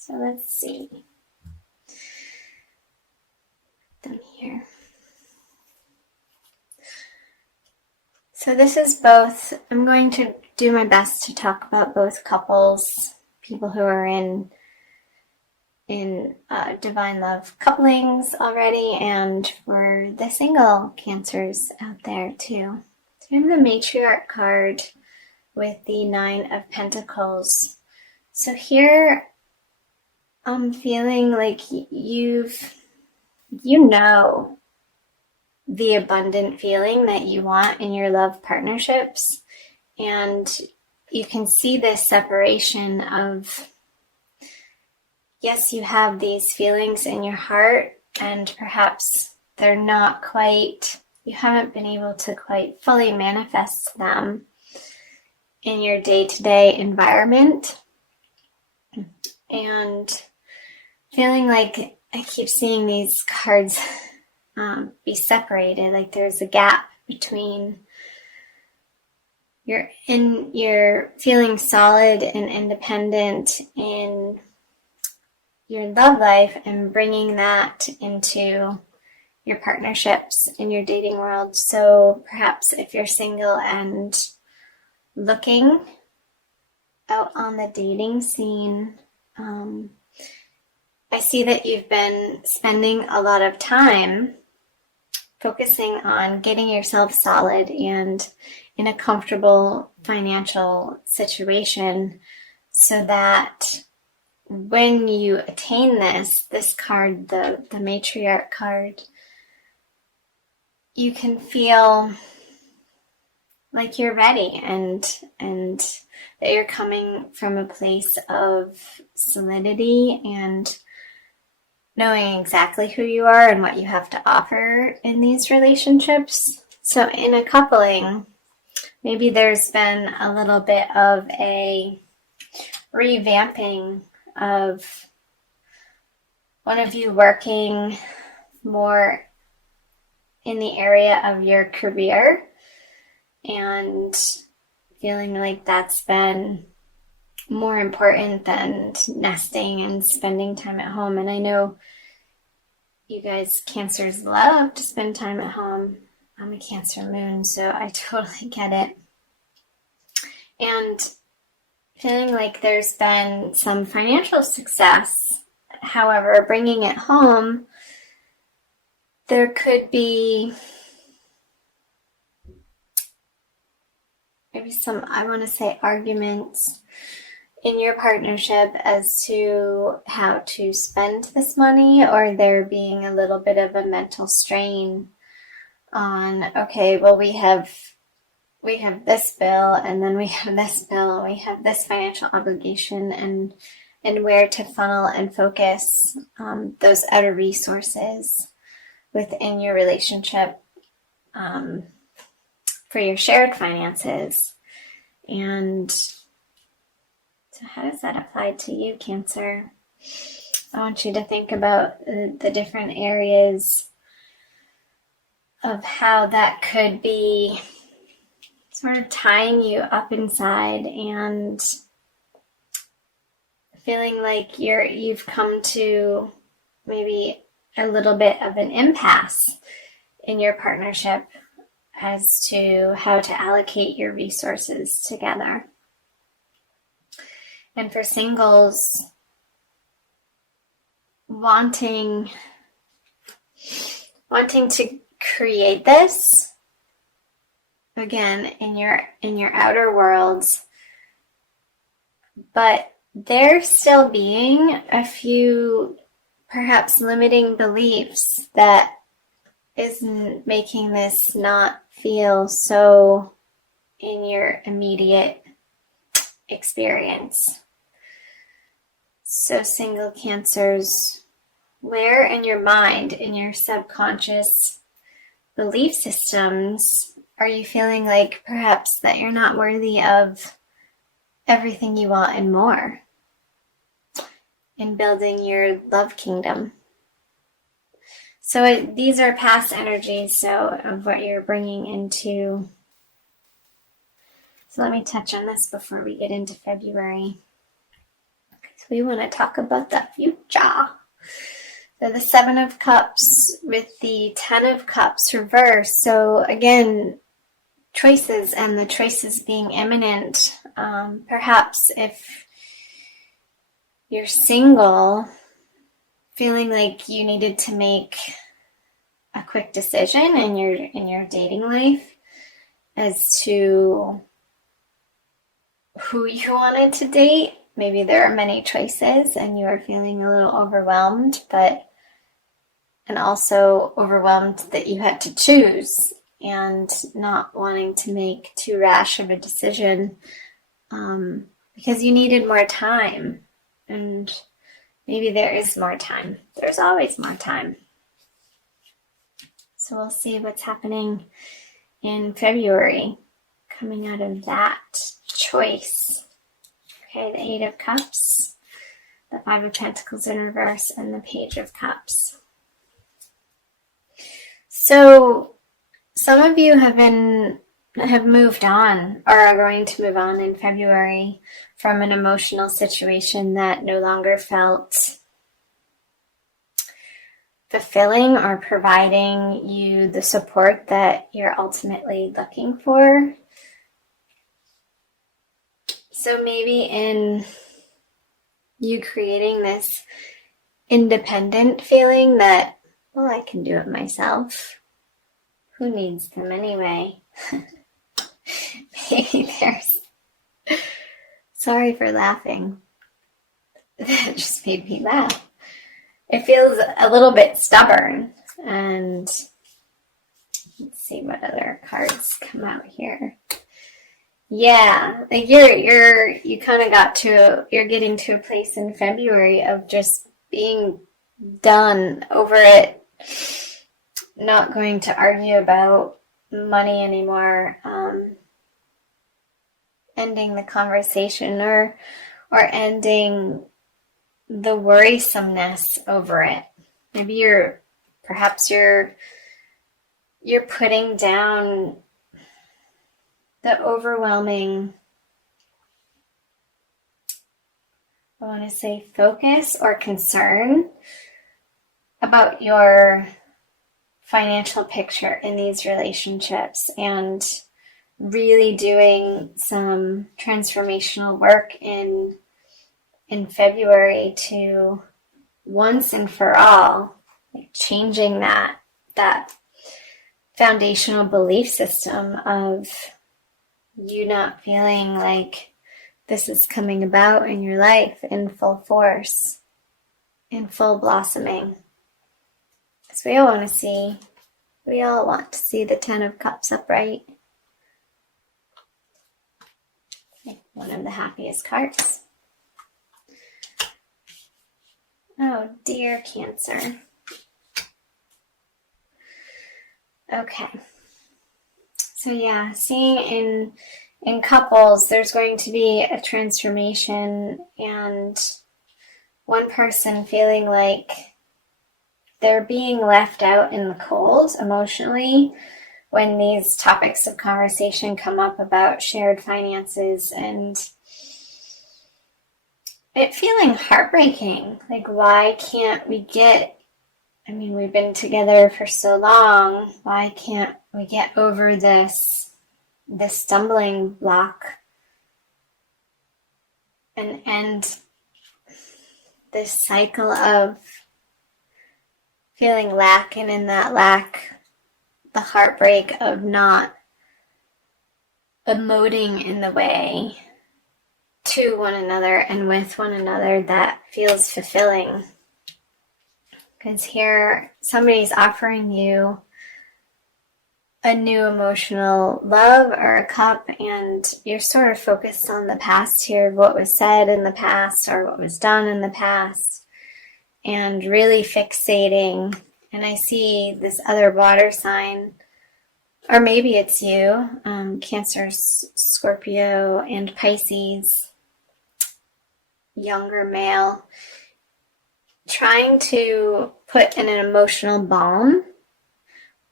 So let's see. Them here. So this is both, I'm going to do my best to talk about both couples, people who are in divine love couplings already, and for the single Cancers out there too. So I have the Matriarch card with the Nine of Pentacles. So here I'm feeling like you know the abundant feeling that you want in your love partnerships, and you can see this separation of, yes, you have these feelings in your heart, and perhaps they're not quite, you haven't been able to quite fully manifest them in your day-to-day environment. And feeling like I keep seeing these cards be separated, like there's a gap between you're feeling solid and independent in your love life and bringing that into your partnerships in your dating world. So perhaps if you're single and looking out on the dating scene, I see that you've been spending a lot of time focusing on getting yourself solid and in a comfortable financial situation, so that when you attain this card, the Matriarch card, you can feel like you're ready and that you're coming from a place of solidity and knowing exactly who you are and what you have to offer in these relationships. So in a coupling, maybe there's been a little bit of a revamping of one of you working more in the area of your career and feeling like that's been more important than nesting and spending time at home. And I know you guys Cancers love to spend time at home. I'm a Cancer moon, so I totally get it. And feeling like there's been some financial success. However, bringing it home, there could be maybe some, I want to say, arguments in your partnership as to how to spend this money, or there being a little bit of a mental strain on, okay, well, we have this bill, and then we have this bill, we have this financial obligation, and where to funnel and focus those outer resources within your relationship for your shared finances. And so how does that apply to you, Cancer? I want you to think about the different areas of how that could be sort of tying you up inside and feeling like you've come to maybe a little bit of an impasse in your partnership as to how to allocate your resources together. And for singles, wanting to create this again in your outer worlds, but there still being a few perhaps limiting beliefs that is making this not feel so in your immediate experience. So single Cancers, where in your mind, in your subconscious belief systems, are you feeling like perhaps that you're not worthy of everything you want and more in building your love kingdom? So these are past energies, so of what you're bringing into. So let me touch on this before we get into February. So we want to talk about the future. So the Seven of Cups with the Ten of Cups reversed. So again, choices, and the choices being imminent. Perhaps if you're single, feeling like you needed to make a quick decision in your dating life as to who you wanted to date. Maybe there are many choices and you are feeling a little overwhelmed, and also overwhelmed that you had to choose and not wanting to make too rash of a decision because you needed more time. And maybe there is more time. There's always more time. So we'll see what's happening in February coming out of that choice. Okay, the Eight of Cups, the Five of Pentacles in reverse, and the Page of Cups. So some of you have moved on or are going to move on in February from an emotional situation that no longer felt fulfilling or providing you the support that you're ultimately looking for. So maybe in you creating this independent feeling that, well, I can do it myself. Who needs them anyway? Maybe there's... Sorry for laughing. That just made me laugh. It feels a little bit stubborn. And let's see what other cards come out here. Yeah, like you kind of you're getting to a place in February of just being done over it, not going to argue about money anymore, ending the conversation or ending the worrisomeness over it. Maybe perhaps you're putting down the overwhelming, I want to say, focus or concern about your financial picture in these relationships, and really doing some transformational work in February to once and for all, like, changing that foundational belief system of you not feeling like this is coming about in your life in full force, in full blossoming. Because we all want to see the Ten of Cups upright. One of the happiest cards. Oh dear, Cancer. Okay. So yeah, seeing in couples, there's going to be a transformation, and one person feeling like they're being left out in the cold emotionally when these topics of conversation come up about shared finances, and it feeling heartbreaking. Like, why can't we we've been together for so long. Why can't we get over this stumbling block and end this cycle of feeling lack, and in that lack, the heartbreak of not emoting in the way to one another and with one another that feels fulfilling. Because here, somebody's offering you a new emotional love or a cup, and you're sort of focused on the past here, what was said in the past or what was done in the past, and really fixating. And I see this other water sign, or maybe it's you, Cancer, Scorpio, and Pisces, younger male, trying to put an emotional balm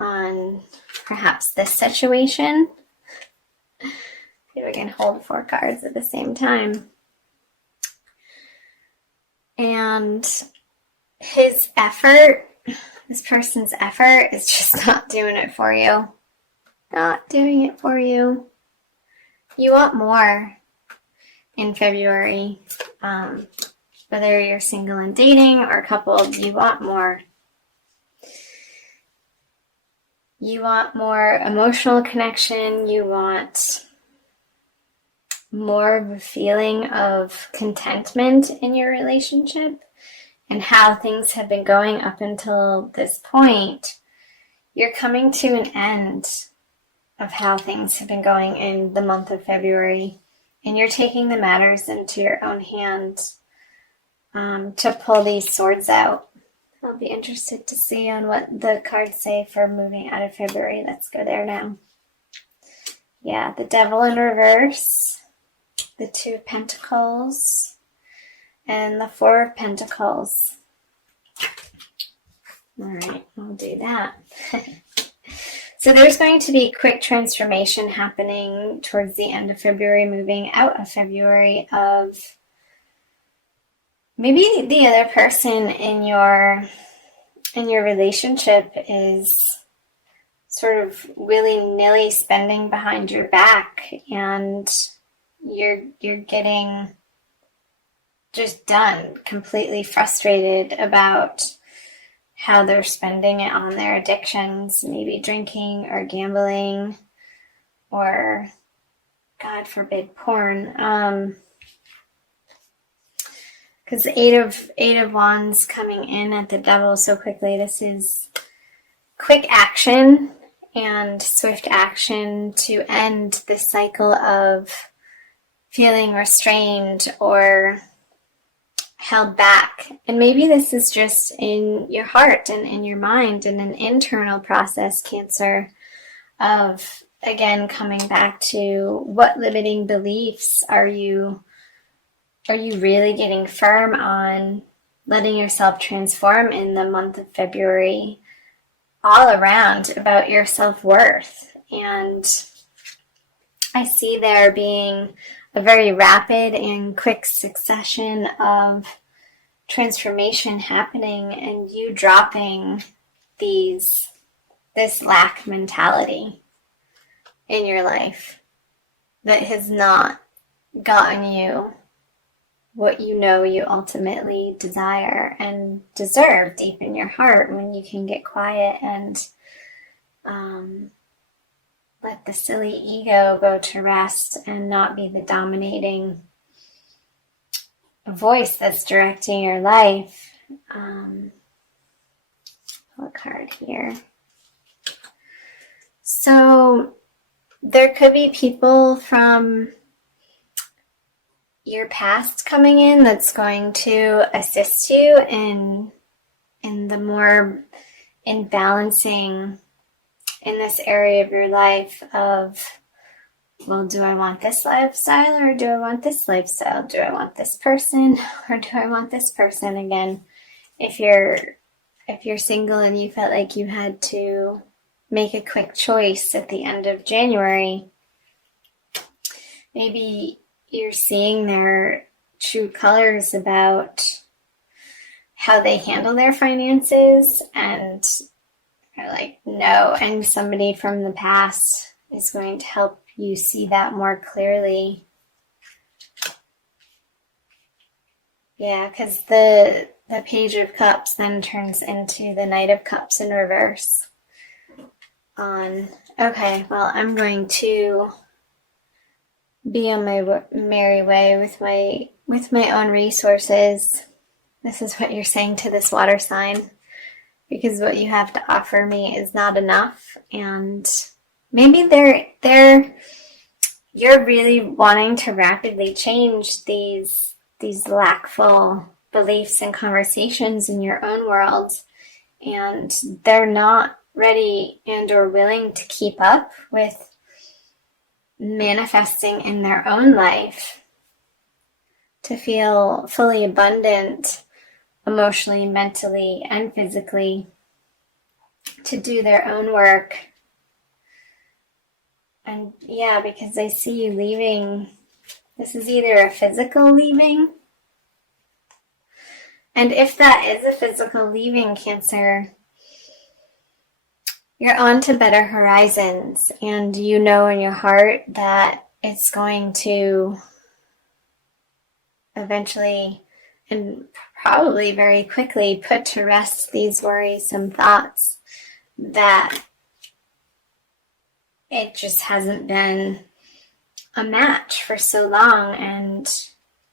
on perhaps this situation. See if we can hold 4 cards at the same time. And his effort, this person's effort, is just not doing it for you. Not doing it for you. You want more in February. Whether you're single and dating or coupled, you want more. You want more emotional connection. You want more of a feeling of contentment in your relationship and how things have been going up until this point. You're coming to an end of how things have been going in the month of February, and you're taking the matters into your own hands to pull these swords out. I'll be interested to see on what the cards say for moving out of February. Let's go there now. Yeah, the Devil in reverse, the Two of Pentacles, and the Four of Pentacles. All right, I'll do that. So there's going to be quick transformation happening towards the end of February, moving out of February, of maybe the other person in your relationship is sort of willy-nilly spending behind your back, and you're getting just done, completely frustrated about how they're spending it on their addictions, maybe drinking or gambling or, God forbid, porn. Because the Eight of Wands coming in at the Devil so quickly, this is quick action and swift action to end this cycle of feeling restrained or held back. And maybe this is just in your heart and in your mind, and an internal process, Cancer, of, again, coming back to what limiting beliefs are you really getting firm on, letting yourself transform in the month of February all around about your self-worth. And I see there being a very rapid and quick succession of transformation happening, and you dropping this lack mentality in your life that has not gotten you what you know you ultimately desire and deserve deep in your heart, when you can get quiet and let the silly ego go to rest and not be the dominating voice that's directing your life. What card here? So there could be people from your past coming in that's going to assist you in balancing in this area of your life of, well, do I want this lifestyle or do I want this lifestyle? Do I want this person or do I want this person? Again, if you're single and you felt like you had to make a quick choice at the end of January, maybe you're seeing their true colors about how they handle their finances, and are like, no, and somebody from the past is going to help you see that more clearly. Yeah, because the Page of Cups then turns into the Knight of Cups in reverse. Okay, well, I'm going to be on my merry way with my own resources. This is what you're saying to this water sign, because what you have to offer me is not enough, and maybe you're really wanting to rapidly change these lackful beliefs and conversations in your own world, and they're not ready and or willing to keep up with manifesting in their own life to feel fully abundant emotionally, mentally, and physically, to do their own work. And yeah, because I see you leaving, this is either a physical leaving And if that is a physical leaving, Cancer, you're on to better horizons, and you know in your heart that it's going to eventually and probably very quickly put to rest these worrisome thoughts that it just hasn't been a match for so long, and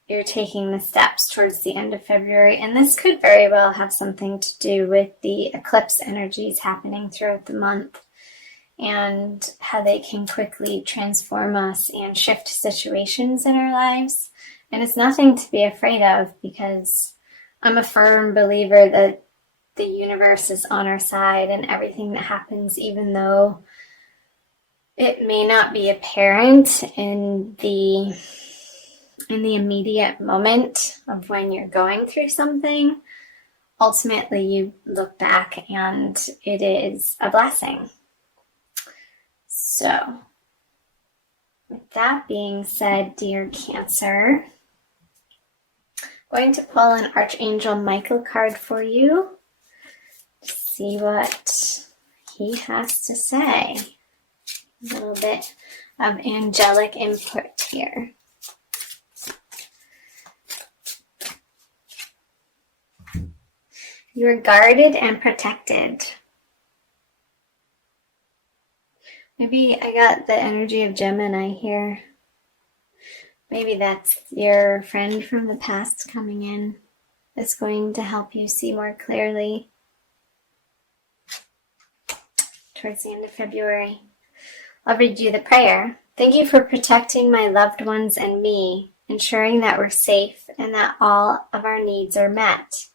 you're taking the steps towards the end of February. And this could very well have something to do with the eclipse energies happening throughout the month and how they can quickly transform us and shift situations in our lives. And it's nothing to be afraid of, because I'm a firm believer that the universe is on our side, and everything that happens, even though it may not be apparent in the immediate moment of when you're going through something, ultimately you look back and it is a blessing. So, with that being said, dear Cancer, I'm going to pull an Archangel Michael card for you to see what he has to say. A little bit of angelic input here. You are guarded and protected. Maybe I got the energy of Gemini here. Maybe that's your friend from the past coming in. That's going to help you see more clearly towards the end of February. I'll read you the prayer. Thank you for protecting my loved ones and me, ensuring that we're safe and that all of our needs are met.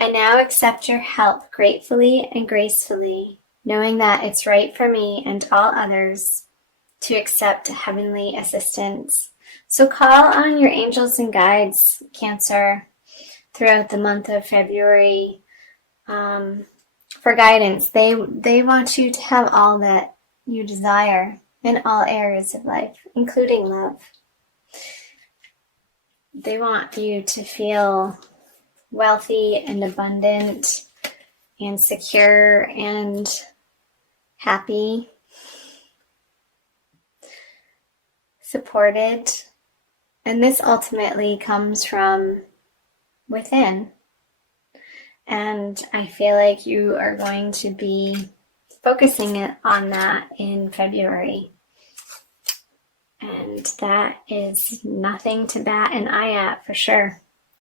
I now accept your help gratefully and gracefully, knowing that it's right for me and all others to accept heavenly assistance. So call on your angels and guides, Cancer, throughout the month of February for guidance. They want you to have all that you desire in all areas of life, including love. They want you to feel wealthy and abundant and secure and happy, supported. And this ultimately comes from within. And I feel like you are going to be focusing on that in February. And that is nothing to bat an eye at, for sure.